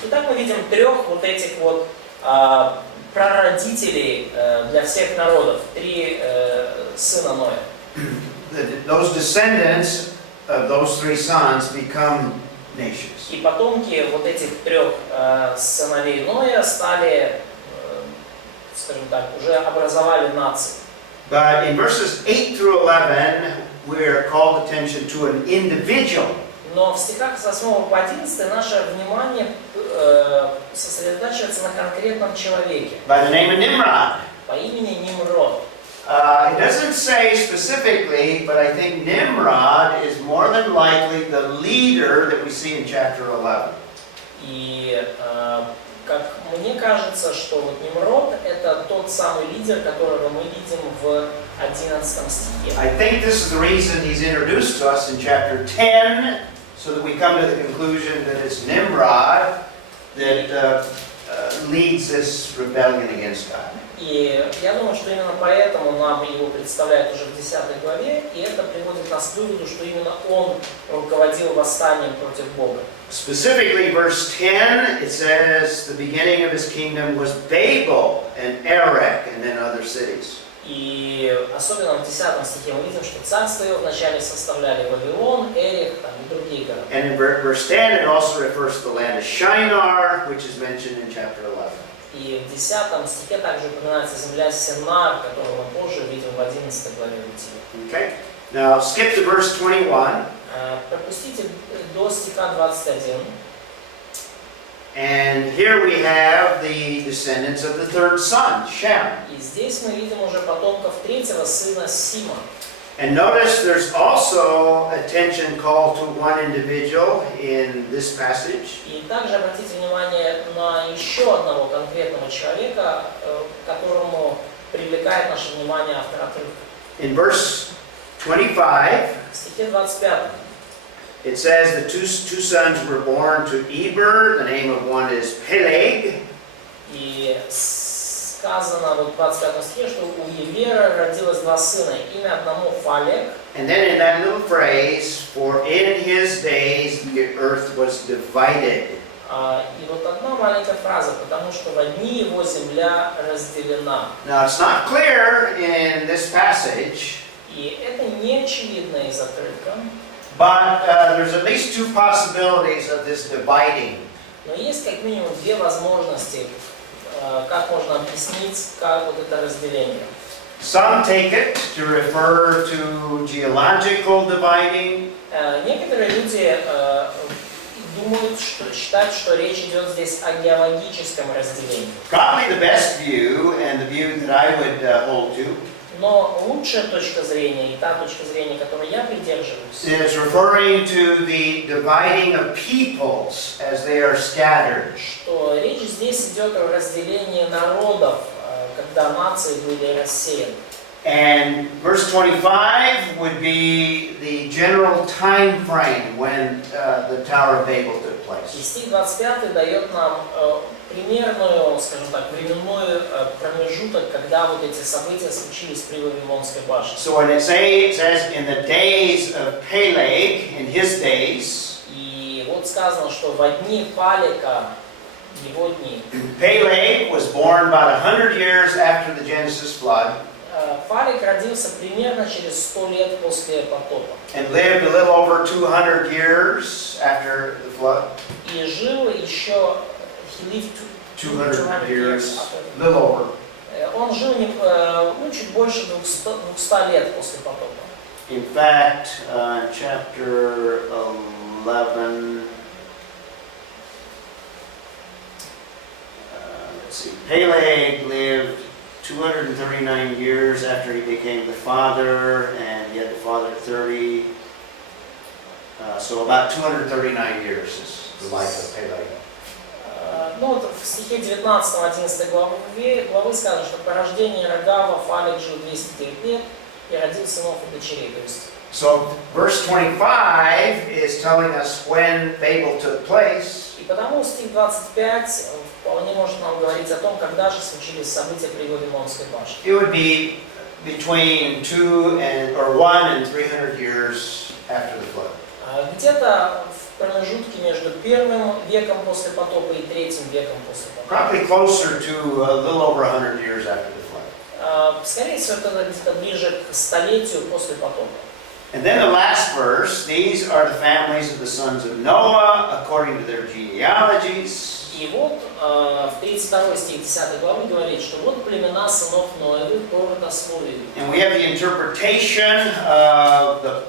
Итак, мы видим 3 вот этих вот прародителей для всех народов. 3 сына Ноя. Those descendants of those three sons become nations. И потомки вот этих трех сыновей Ноя стали, скажем так, уже образовали нации. But in verses 8 through 11, we're called attention to an individual. Но в стихах с 8 по 11 наше внимание сосредотачивается на конкретном человеке By the name of Nimrod. по имени Нимрод. It doesn't say specifically, but I think Nimrod is more than likely the leader that we see in chapter 11. И как мне кажется, что вот Нимрод это тот самый лидер, которого мы видим в 11 стихе. I think this is the reason he's introduced to us in chapter 10, so that we come to the conclusion that it's Nimrod that leads this rebellion against God. И я думаю, что именно поэтому нам его представляют уже в 10 главе, и это приводит нас к выводу, что именно он руководил восстанием против Бога. Specifically, verse 10, it says the beginning of his kingdom was Babel and Erech and then other cities. И особенно в 10 стихе мы видим, что царство его вначале составляли Вавилон, Эрех там, и другие города. And in verse 10, it also refers to the land of Shinar, which is mentioned in chapter 11. И в 10 стихе также упоминается земля Синар, которую мы позже видим в 11 главе Бытия. Okay? Now, skip to verse 21. Пропустите до стиха 21. And here we have the descendants of the third son, Shem. И здесь мы видим уже потомков третьего сына Сима. And notice there's also attention called to one individual in this passage. И также обратите внимание на еще одного конкретного человека, которому привлекает наше внимание автор отрывка. In verse 25, В стихе 25 it says the two sons were born to Eber. The name of one is Peleg. и сказано вот в 25 стихе, что у Евера родилось два сына, имя одному Фалек. And then in that little phrase, for in his days the earth was divided. И вот одна маленькая фраза, потому что в дни его земля разделена. Now it's not clear in this passage, И это не очевидно из отрывка, but there's at least two possibilities of this dividing. но есть как минимум две возможности, как можно объяснить, как вот это разделение. Some take it to refer to geological dividing. Некоторые люди считают, что речь идет здесь о геологическом разделении. Probably the best view and the view that I would hold to Но лучшая точка зрения и та точка зрения, которой я придерживаюсь, is referring to the dividing of peoples as they are scattered. что речь здесь идет о разделении народов, когда нации были рассеяны. And verse 25 would be the general time frame when the Tower of Babel took И place. стих 25 дает нам примерную, скажем так, временной промежуток, когда вот эти события случились при Вавилонской башне. So when it says in the days of Peleg, in his days, И вот сказано, что во дни Палека, его дни, Peleg was born about 100 years after the Genesis flood Фалек родился примерно через 100 лет после потопа. and lived a little over 200 years after the flood. И жил еще, he lived 200 years, after. a little over. Он жил чуть больше 200 лет после потопа. In fact, chapter 11, let's see, Peleg lived 239 years after he became the father, and he had the father 30, so about 239 years is the life of Peleg. Ну вот в стихе 19-11 главы сказано, что по рождении Рогава Фалек жил 209 лет и родил сынов и дочерей. То есть, So verse 25 is telling us when Babel took place. и потому стих 25 вполне может нам говорить о том, когда же случились события при Вавилонской башне. It would be between 1 and 300 years after the flood. Где-то в промежутке между первым веком после потопа и третьим веком после потопа. Probably closer to a little over 100 years after the flood. скорее всего, это где-то ближе к столетию после потопа. And then the last verse, these are the families of the sons of Noah according to their genealogies. И вот в 32 стих 10 главы говорит, что вот племена сынов Ноевых по родословию. And we have the interpretation of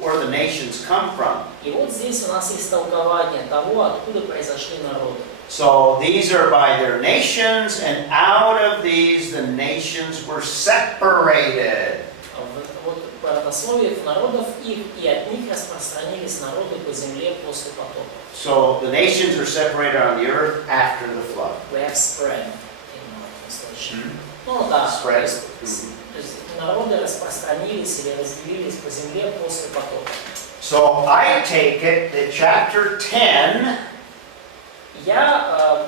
where the nations come from. И вот здесь у нас есть толкование того, откуда произошли народы. So these are by their nations, and out of these the nations were separated. Вот по родословию народов их, и от них распространились народы по земле после потопа. So the nations were separated on the earth after the flood. We have spread in translation. Ну да, Spread. То есть народы распространились или разделились по земле после потопа. So I take it that chapter 10 То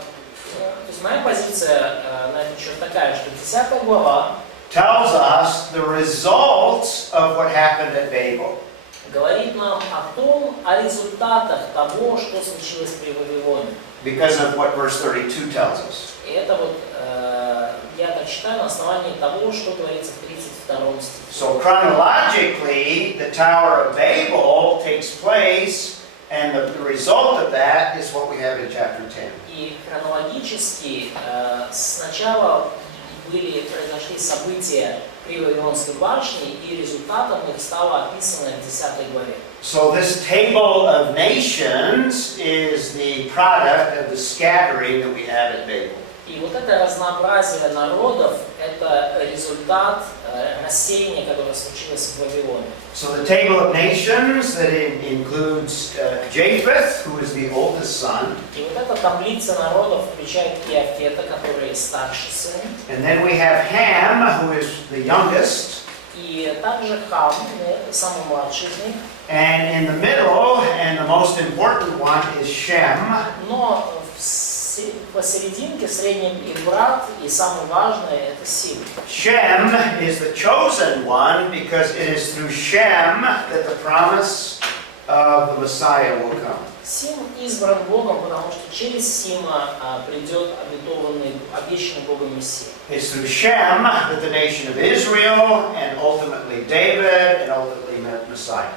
есть моя позиция на этот счет такая, что 10 глава tells us the results of what happened at Babel. говорит нам о результатах того, что случилось при Вавилоне. Because of what verse 32 tells us. И это вот я так читаю на основании того, что говорится в 32 стихе. So chronologically, the Tower of Babel takes place, and the result of that is what we have in chapter 10. И хронологически сначала произошли события при Вавилонской башне, и результатом их стало описано в 10 главе. So this table of nations is the product of the scattering that we have at Babel. И вот это разнообразие народов – это результат рассеяния, которое случилось в Вавилоне. So the table of nations that includes Japheth, who is the oldest son. И вот эта таблица народов включает Иафета, который старший сын. And then we have Ham, who is the youngest. И также Хам, самый младший из них. And in the middle, and the most important one, is Shem. Но посерединке, среднем их брат, и самый важный – это Сим. Shem is the chosen one because it is through Shem that the promise of the Messiah will come. Сим избран Богом, потому что через Сима придет обещанный Богом Мессия. It's through Shem that the nation of Israel, and ultimately David, and ultimately Messiah.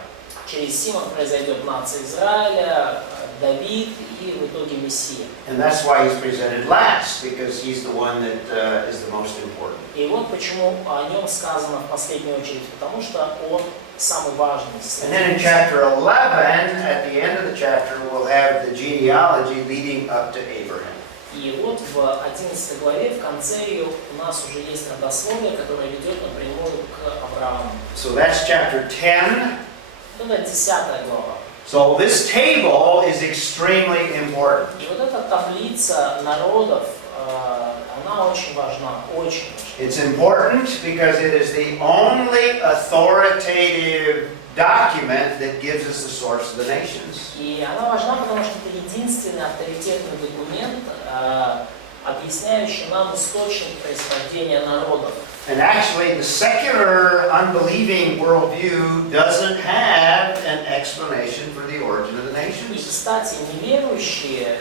Через Сима произойдет нация Израиля, Давид и в итоге Мессия. And that's why he's presented last, because he's the one that is the most important. И вот почему о нем сказано в последнюю очередь, потому что он самый важный. And then in chapter 11, at the end of the chapter, we'll have the genealogy leading up to Abraham. И вот в 11 главе, в конце ее, у нас уже есть родословие, которое ведет напрямую к Аврааму. So that's chapter 10. Это 10 глава. So this table is extremely important. И вот эта таблица народов, она очень важна, очень важна. It's important because it is the only authoritative document that gives us the source of the nations. И она важна, потому что это единственный авторитетный документ, объясняющий нам источник происхождения народов. And actually, the secular, unbelieving worldview doesn't have an explanation for the origin of the И, nations. кстати, неверующие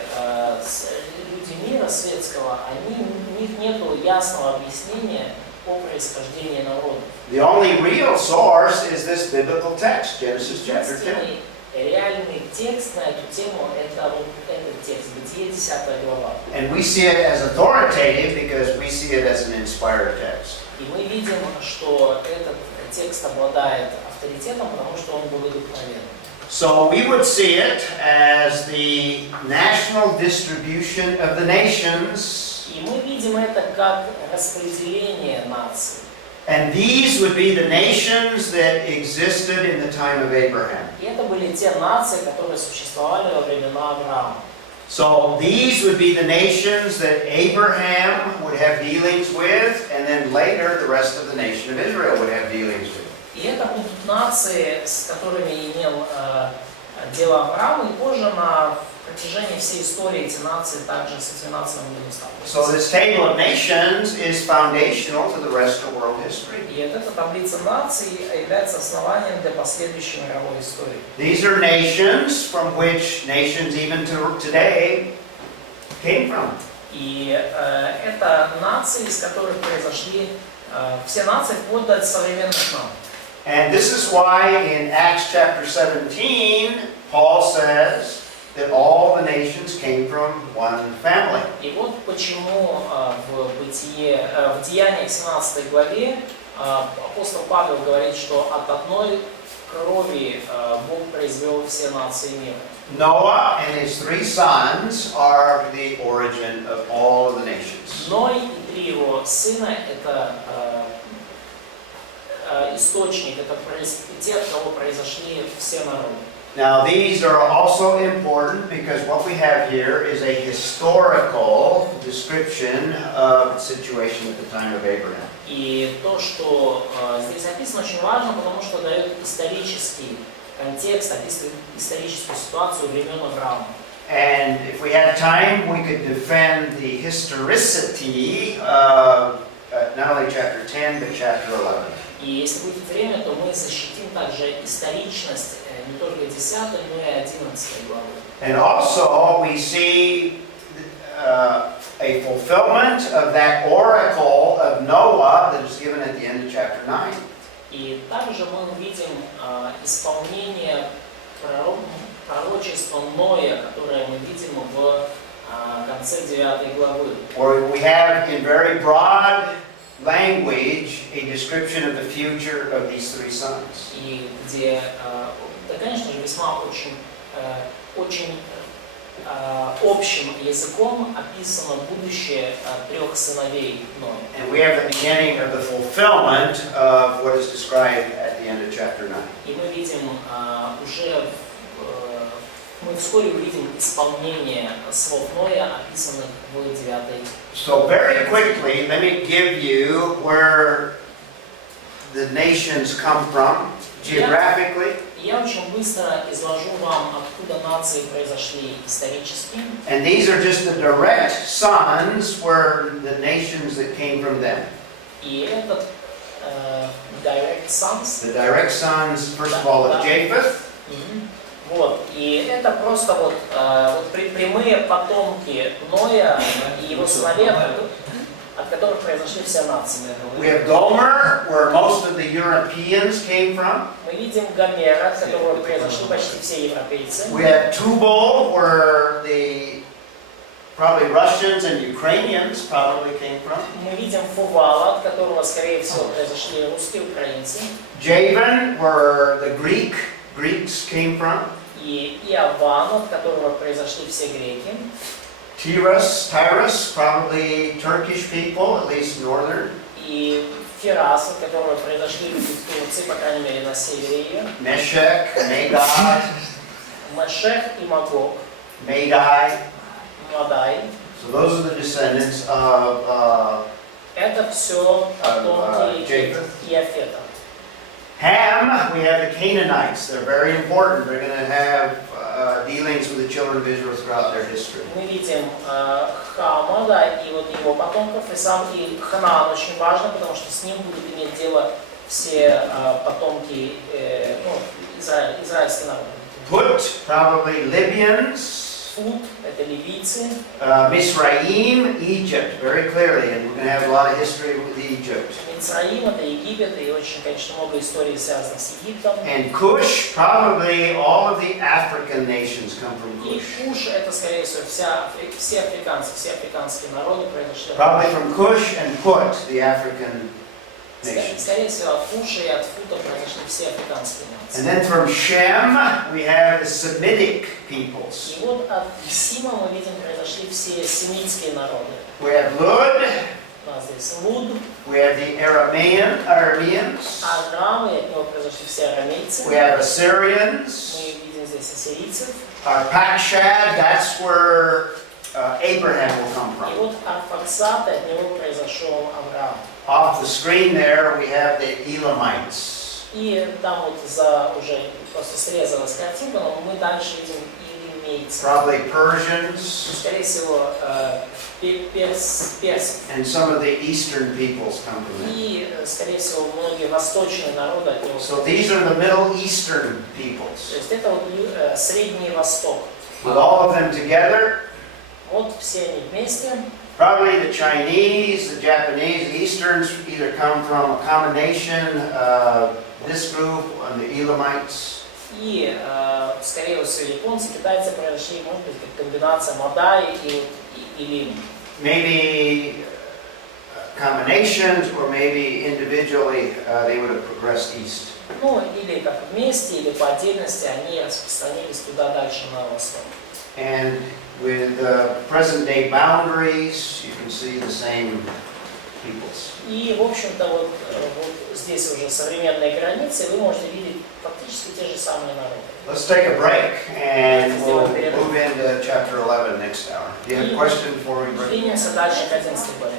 люди мира светского, у них нет ясного объяснения о происхождении народов. The only real source is this biblical text, Genesis chapter 10. Единственный реальный текст на эту тему – это вот этот текст, Бытие 10 глава. And we see it as authoritative because we see it as an inspired text. И мы видим, что этот текст обладает авторитетом, потому что он был вдохновен. So we would see it as the national distribution of the nations. И мы видим это как распределение наций. And these would be the nations that existed in the time of Abraham. И это были те нации, которые существовали во времена Авраама. So these would be the nations that Abraham would have dealings with, and then later the rest of the nation of Israel would have dealings with. И это будут нации, с которыми имел дело Авраам, и позже на протяжении всей истории эти нации также с этими нациями будут сталкиваться. So this table of nations is foundational to the rest of world history. И эта таблица наций является основанием для последующей мировой истории. These are nations from which nations even to today came from. И это нации, из которых произошли все нации вплоть до современных нам. And this is why in Acts chapter 17, Paul says that all the nations came from one family. И вот почему в Деяниях 17 главе апостол Павел говорит, что от одной крови Бог произвел все нации мира. Noah and his 3 sons are the origin of all of the nations. Ной и 3 его сына — это источник, это те, от кого произошли все народы. Now these are also important because what we have here is a historical description of the situation at the time of Abraham. И то, что здесь написано, очень важно, потому что дает исторический контекст, описывает историческую ситуацию времен Авраама. And if we had time, we could defend the historicity of not only chapter 10, but chapter 11. И если будет время, то мы защитим также историчность не только 10, но и 11 главы. And also we see a fulfillment of that oracle of Noah that is given at the end of chapter 9. И также мы увидим исполнение пророчества Ноя, которое мы видим в конце 9 главы. Or we have in very broad language a description of the future of these 3 sons. И где, да, конечно же, весьма очень общим языком описано будущее 3 сыновей Ноя. And we have the beginning of the fulfillment of what is described at the end of chapter 9. И мы видим мы вскоре увидим исполнение слов Ноя, описанных в 9. So very quickly, let me give you where the nations come from geographically. Я очень быстро изложу вам, откуда нации произошли исторически. And these are just the direct sons were the nations that came from them. И этот direct sons. The direct sons, first of all, of Japheth. Вот, и это просто вот прямые потомки Ноя и его сыновей, от которых произошли все нации. We have Gomer, where most of the Europeans came from. Мы видим Гомера, от которого произошли почти все европейцы. We have Tubal, where probably Russians and Ukrainians probably came from. Мы видим Фувала, от которого, скорее всего, произошли русские, украинцы. Javan, where the Greeks came from. И Иаван, от которого произошли все греки. Tyrus, probably Turkish people, at least northern. И Фирас, от которого произошли люди в Турции, по крайней мере, на севере ее. Meshech, Magog. Мешех и Магог. Madai. Мадай. So those are the descendants of Это все потомки Иафета. Ham, we have the Canaanites. They're very important. They're going to have dealings with the children of Israel throughout their history. Мы видим Хама, да, и вот его потомков, и сам и Ханаан очень важно, потому что с ним будут иметь дело все потомки израильского народа. Put, probably Libyans. Фут, это ливийцы. Misraim, Egypt, very clearly, and we're going to have a lot of history with Egypt. Мицраим, это Египет, и очень, конечно, много историй связано с Египтом. And Cush, probably all of the African nations come from И Cush. Куш, это, скорее всего, все африканские народы произошли. Probably from Cush and Put, the African nations. Скорее всего, от Куша и от Фута произошли все африканские нации. And then from Shem, we have the Semitic peoples. И вот от Сима мы видим, произошли все семитские народы. We have Lud. У нас здесь Луд, We have the Arameans. Арам, и от него произошли все арамейцы. We have Assyrians. Мы видим здесь ассирийцев. Pakshad, that's where Abraham will come И from. вот Арфаксад, от него произошел Авраам. Off the screen there, we have the Elamites. И там вот уже просто срезалась картинка, но мы дальше видим илимейцев. Probably Persians. Скорее всего, персов. And some of the eastern peoples come from it. И, скорее всего, многие восточные народы от него. So these are the Middle Eastern peoples. То есть это вот Средний Восток. With all of them together, Вот все они вместе. Probably the Chinese, the Japanese, the Easterns either come from a combination of this group and the Elamites. И, скорее всего, японцы, китайцы произошли, может быть, как комбинация Мадай и Лим. Maybe combinations, or maybe individually they would have progressed east. Ну, или как вместе, или по отдельности они распространились туда дальше на восток. And with present-day boundaries, you can see the same peoples. И, в общем-то, вот здесь уже современные границы, вы можете видеть фактически те же самые народы. Let's take a break and we'll move into chapter 11 next hour. Do you have a question before we break? Двинемся дальше к 11 главе.